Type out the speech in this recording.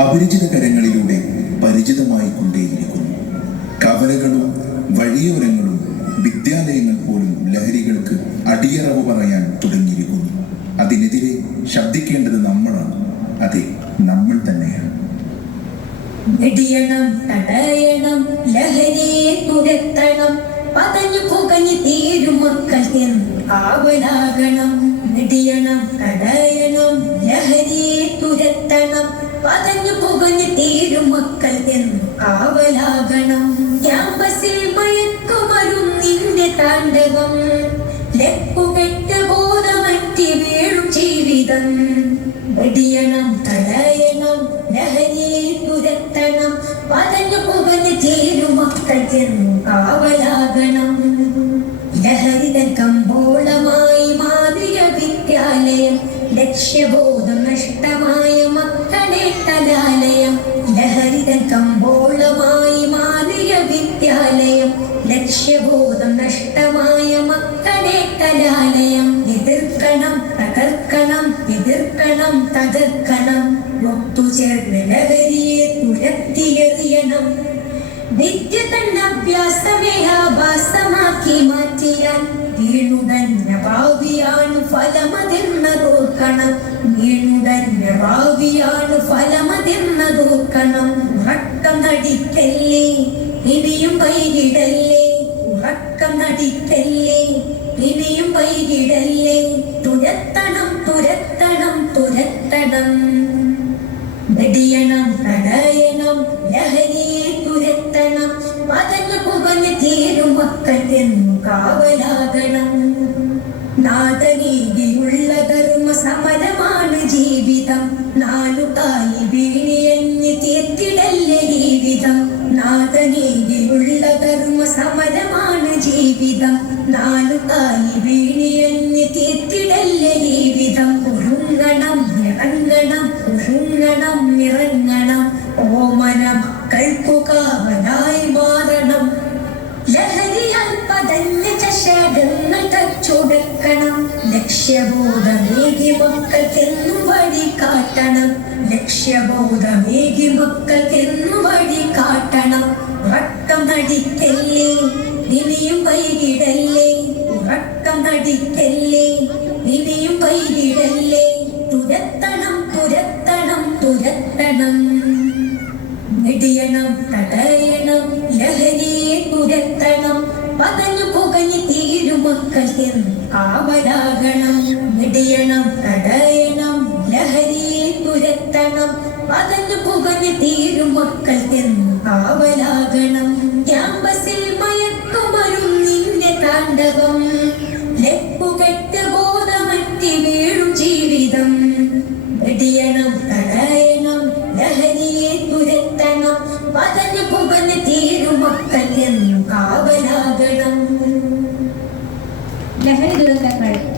അപരിചിത കരങ്ങളിലൂടെ പരിചിതമായി കൊണ്ടേയിരിക്കുന്നു. കവലകളും വഴിയോരങ്ങളും വിദ്യാലയങ്ങൾ പോലും ലഹരികൾക്ക് അടിയറവ് പറയാൻ തുടങ്ങിയിരിക്കുന്നു. അതിനെതിരെ ശബ്ദിക്കേണ്ടത് നമ്മളാണ്. അതെ, നമ്മൾ തന്നെയാണ്. വെടിയണം, തടയണം, ലഹരിയെ തുരത്തണം, പതഞ്ഞു പുകഞ്ഞു തീരും മക്കൾ ആവലാകണം. വെടിയണം, തടയണം, ലഹരിയെ തുരത്തണം, പതഞ്ഞു പുകഞ്ഞു തീരും മക്കൾ ആവലാകണം. ക്യാമ്പസിൽ മയക്കുമരുന്നിന്റെ താണ്ഡവം, ലക്കുകെട്ട് ബോധമറ്റി വീഴും ജീവിതം. വെടിയണം, തടയണം, ലഹരിയെ തുരത്തണം, പതഞ്ഞു പുകഞ്ഞു തീരും മക്കൾ ആവലാകണം. ലഹരിതൻ കമ്പോളമായി മാറിയ വിദ്യാലയം, ലക്ഷ്യബോധം നഷ്ടമായ മക്കളെ കലാലയം. ലഹരിതൻ കമ്പോളമായി മാറിയ വിദ്യാലയം, ലക്ഷ്യബോധം നഷ്ടമായ മക്കളെ കലാലയം. എതിർക്കണം, തകർക്കണം, എതിർക്കണം, തകർക്കണം, ഒത്തുചേർന്ന് ലഹരിയെ തുരത്തിയെറിയണം. വിദ്യ തന്നെ അഭ്യാസമേ ആഭാസമാക്കി മാറ്റിയാൽ വീണുടഞ്ഞ ഭാവിയാണ് ഫലമതെന്നതോർക്കണം. വീണുടഞ്ഞ ഭാവിയാണ് ഫലമതെന്നതോർക്കണം. ഉറക്കം നടിക്കല്ലേ, ഇനിയും വൈകിടല്ലേ, ഉറക്കം നടിക്കല്ലേ, ഇനിയും വൈകിടല്ലേ. തുരത്തണം, തുരത്തണം, തുരത്തണം. വെടിയണം, തടയണം, ലഹരിയെ തുരത്തണം, പതഞ്ഞു പുകഞ്ഞു തീരും മക്കൾ കാവലാകണം. നാദനീതിയുള്ള ധർമ്മ സമരമാണ് ജീവിതം, നാലുകാലി വീണിയഞ്ഞ് തീർത്തിടല്ലേ ജീവിതം. നാദനീതിയുള്ള ധർമ്മ സമരമാണ് ജീവിതം, നാലുകാലി വീണിയഞ്ഞ് തീർത്തിടല്ലേ ജീവിതം. ഒരുങ്ങണം, ഇറങ്ങണം, ഒരുങ്ങണം, ഇറങ്ങണം, ഓമന മക്കൾക്കു കാവലായി മാറണം. ലഹരിയാൽ പതഞ്ഞ ചഷകങ്ങൾ തച്ചുടക്കണം, ലക്ഷ്യബോധമേകി മക്കൾക്കെന്നും വഴി കാട്ടണം. ലക്ഷ്യബോധമേകി മക്കൾക്കെന്നും വഴി കാട്ടണം. ഉറക്കം നടിക്കല്ലേ, ഇനിയും വൈകിടല്ലേ, ഉറക്കം നടിക്കല്ലേ, ഇനിയും വൈകിടല്ലേ. തുരത്തണം, തുരത്തണം, തുരത്തണം. വെടിയണം, തടയണം, ലഹരിയെ തുരത്തണം, പതഞ്ഞു പുകഞ്ഞു തീരും മക്കൾ ആവലാകണം. വെടിയണം, തടയണം, ലഹരിയെ തുരത്തണം, പതഞ്ഞു പുകഞ്ഞു തീരും മക്കൾ ആവലാകണം. ക്യാമ്പസിൽ മയക്കുമരുന്നിന്റെ താണ്ഡവം, ലക്കുകെട്ട് ബോധമറ്റി വീഴും ജീവിതം. വെടിയണം, തടയണം, ലഹരിയെ തുരത്തണം, പതഞ്ഞു പുകഞ്ഞു തീരും മക്കൾ കാവലാകണം. ലഹരി ദുരന്തങ്ങൾ